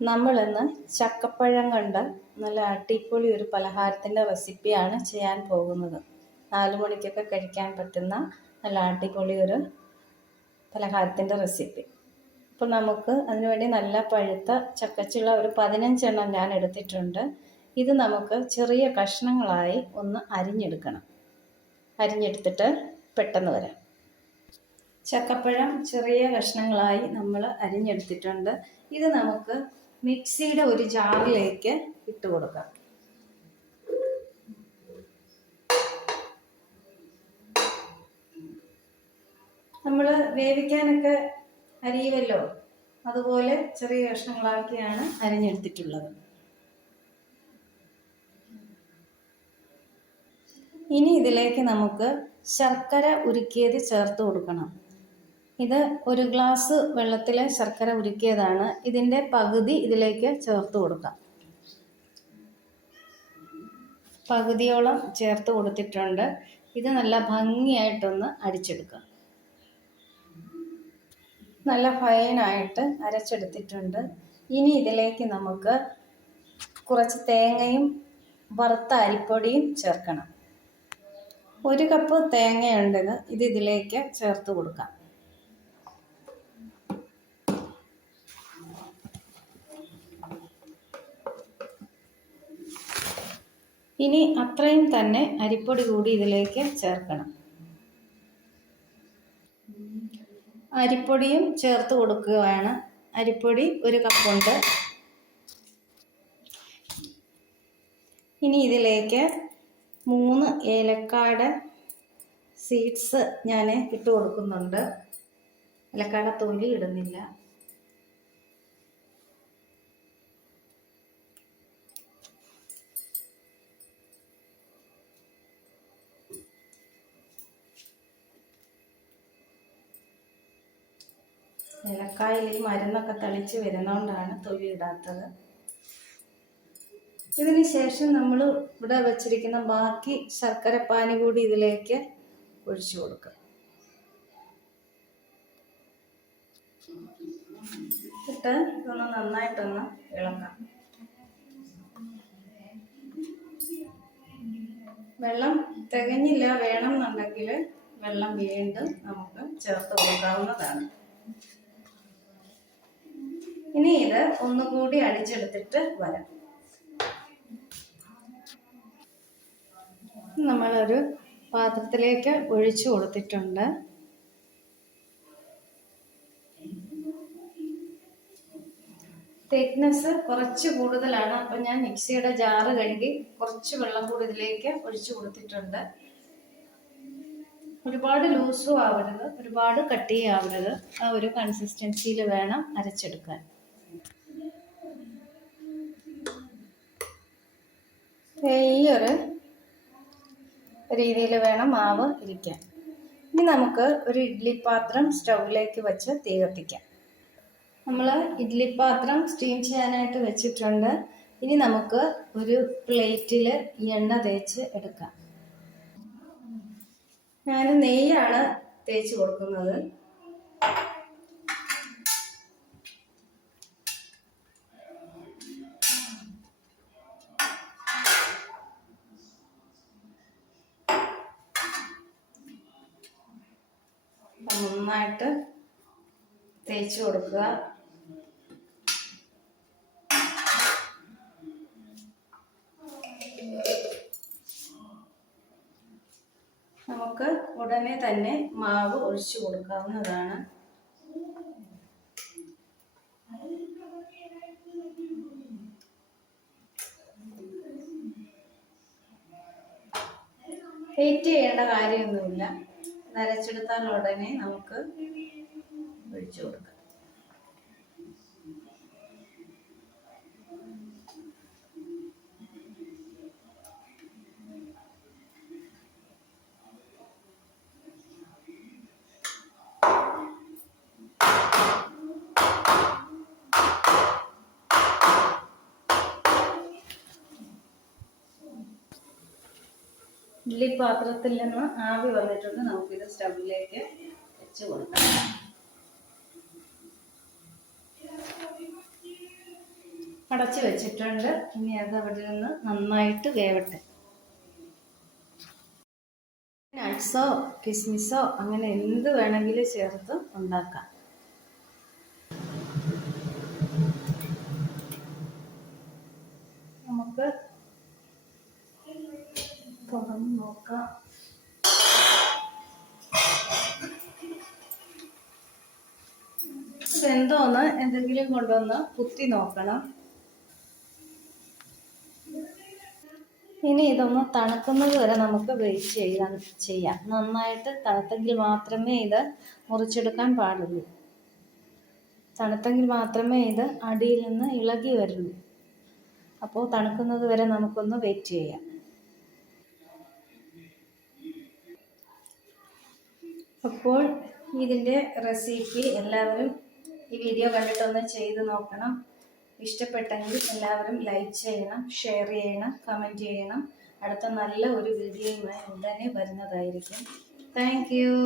നമ്മളിന്ന് ചക്കപ്പഴം കൊണ്ട് നല്ല അടിപൊളി ഒരു പലഹാരത്തിൻ്റെ റെസിപ്പിയാണ് ചെയ്യാൻ പോകുന്നത്. 4 മണിക്കൊക്കെ കഴിക്കാൻ പറ്റുന്ന നല്ല അടിപൊളി ഒരു പലഹാരത്തിൻ്റെ റെസിപ്പി. അപ്പോൾ നമുക്ക് അതിനുവേണ്ടി നല്ല പഴുത്ത ചക്കച്ചുള ഒരു 15 എണ്ണം ഞാൻ എടുത്തിട്ടുണ്ട്. ഇത് നമുക്ക് ചെറിയ കഷ്ണങ്ങളായി ഒന്ന് അരിഞ്ഞെടുക്കണം. അരിഞ്ഞെടുത്തിട്ട് പെട്ടെന്ന് വരാം. ചക്കപ്പഴം ചെറിയ കഷ്ണങ്ങളായി നമ്മൾ അരിഞ്ഞെടുത്തിട്ടുണ്ട്. ഇത് നമുക്ക് മിക്സിയുടെ ഒരു ജാറിലേക്ക് ഇട്ട് കൊടുക്കാം. നമ്മൾ വേവിക്കാനൊക്കെ അരിയുമല്ലോ, അതുപോലെ ചെറിയ കഷ്ണങ്ങളാക്കിയാണ് അരിഞ്ഞെടുത്തിട്ടുള്ളത്. ഇനി ഇതിലേക്ക് നമുക്ക് ശർക്കര ഉരുക്കിയത് ചേർത്ത് കൊടുക്കണം. ഇത് 1 ഗ്ലാസ് വെള്ളത്തിൽ ശർക്കര ഉരുക്കിയതാണ്. ഇതിൻ്റെ പകുതി ഇതിലേക്ക് ചേർത്ത് കൊടുക്കാം. പകുതിയോളം ചേർത്ത് കൊടുത്തിട്ടുണ്ട്. ഇത് നല്ല ഭംഗിയായിട്ടൊന്ന് അടിച്ചെടുക്കാം. നല്ല ഫൈനായിട്ട് അരച്ചെടുത്തിട്ടുണ്ട്. ഇനി ഇതിലേക്ക് നമുക്ക് കുറച്ച് തേങ്ങയും വറുത്ത അരിപ്പൊടിയും ചേർക്കണം. 1 കപ്പ് തേങ്ങയുണ്ട്. ഇത് ഇതിലേക്ക് ചേർത്ത് കൊടുക്കാം. ഇനി അത്രയും തന്നെ അരിപ്പൊടി കൂടി ഇതിലേക്ക് ചേർക്കണം. അരിപ്പൊടിയും ചേർത്ത് കൊടുക്കുകയാണ്. അരിപ്പൊടി 1 കപ്പുണ്ട്. ഇനി ഇതിലേക്ക് 3 ഏലക്കായുടെ സീഡ്സ് ഞാൻ ഇട്ട് കൊടുക്കുന്നുണ്ട്. ഏലക്കായുടെ തൊലി ഇടുന്നില്ല. ഏലക്കായിൽ ഈ മരുന്നൊക്കെ തളിച്ച് വരുന്നതുകൊണ്ടാണ് തൊലി ഇടാത്തത്. ഇതിന് ശേഷം നമ്മൾ ഇവിടെ വച്ചിരിക്കുന്ന ബാക്കി ശർക്കരപ്പാനി കൂടി ഇതിലേക്ക് ഒഴിച്ചു കൊടുക്കുക. ഇട്ട് ഇതൊന്ന് നന്നായിട്ടൊന്ന് ഇളക്കാം. വെള്ളം തികഞ്ഞില്ല വേണം എന്നുണ്ടെങ്കിൽ വെള്ളം വീണ്ടും നമുക്ക് ചേർത്ത് കൊടുക്കാവുന്നതാണ്. ഇനി ഇത് ഒന്നുകൂടി അടിച്ചെടുത്തിട്ട് വരാം. നമ്മളൊരു പാത്രത്തിലേക്ക് ഒഴിച്ചു കൊടുത്തിട്ടുണ്ട്. തിക്നെസ് കുറച്ച് കൂടുതലാണ്. അപ്പം ഞാൻ മിക്സിയുടെ ജാറ് കഴുകി കുറച്ച് വെള്ളം കൂടി ഇതിലേക്ക് ഒഴിച്ചു കൊടുത്തിട്ടുണ്ട്. ഒരുപാട് ലൂസും ആവരുത്, ഒരുപാട് കട്ടിയും ആവരുത്. ആ ഒരു കൺസിസ്റ്റൻസിയിൽ വേണം അരച്ചെടുക്കാൻ. ഈ ഒരു രീതിയിൽ വേണം മാവ് ഇരിക്കാൻ. ഇനി നമുക്ക് ഒരു ഇഡ്ഡലിപ്പാത്രം സ്റ്റൗവിലേക്ക് വെച്ച് തീ കത്തിക്കാം. നമ്മൾ ഇഡ്ഡലിപ്പാത്രം സ്റ്റീം ചെയ്യാനായിട്ട് വെച്ചിട്ടുണ്ട്. ഇനി നമുക്ക് ഒരു പ്ലേറ്റിൽ എണ്ണ തേച്ച് എടുക്കാം. ഞാൻ നെയ്യാണ് തേച്ച് കൊടുക്കുന്നത്. നന്നായിട്ട് തേച്ച് കൊടുക്കുക. നമുക്ക് ഉടനെ തന്നെ മാവ് ഒഴിച്ചു കൊടുക്കാവുന്നതാണ്. വെയിറ്റ് ചെയ്യേണ്ട കാര്യമൊന്നുമില്ല. അരച്ചെടുത്താൽ ഉടനെ നമുക്ക് ഒഴിച്ചു കൊടുക്കാം. ഇഡ്ഡലി പാത്രത്തിൽ നിന്ന് ആവി വന്നിട്ടുണ്ട്. നമുക്കിത് സ്റ്റൗവിലേക്ക് വെച്ച് കൊടുക്കാം. അടച്ചു വെച്ചിട്ടുണ്ട്. ഇനി അത് അവിടെ നിന്ന് നന്നായിട്ട് വേവട്ടെ. നട്ട്സോ കിസ്മിസോ അങ്ങനെ എന്ത് വേണമെങ്കിലും ചേർത്ത് ഉണ്ടാക്കാം. നമുക്ക് തുറന്ന് നോക്കാം. വെന്തോന്ന് എന്തെങ്കിലും കൊണ്ടൊന്ന് കുത്തി നോക്കണം. ഇനി ഇതൊന്ന് തണുക്കുന്നത് വരെ നമുക്ക് വെയിറ്റ് ചെയ്യാം. നന്നായിട്ട് തണുത്തെങ്കിൽ മാത്രമേ ഇത് മുറിച്ചെടുക്കാൻ പാടുള്ളൂ. തണുത്തെങ്കിൽ മാത്രമേ ഇത് അടിയിൽ നിന്ന് ഇളകി വരുള്ളൂ. അപ്പോൾ തണുക്കുന്നത് വരെ നമുക്കൊന്ന് വെയിറ്റ് ചെയ്യാം. അപ്പോൾ ഇതിൻ്റെ റെസിപ്പി എല്ലാവരും ഈ വീഡിയോ കണ്ടിട്ടൊന്ന് ചെയ്ത് നോക്കണം. ഇഷ്ടപ്പെട്ടെങ്കിൽ എല്ലാവരും ലൈക്ക് ചെയ്യണം, ഷെയർ ചെയ്യണം, കമൻറ്റ് ചെയ്യണം. അടുത്ത നല്ല ഒരു വീഡിയോയുമായി ഉടനെ വരുന്നതായിരിക്കും. Thank you.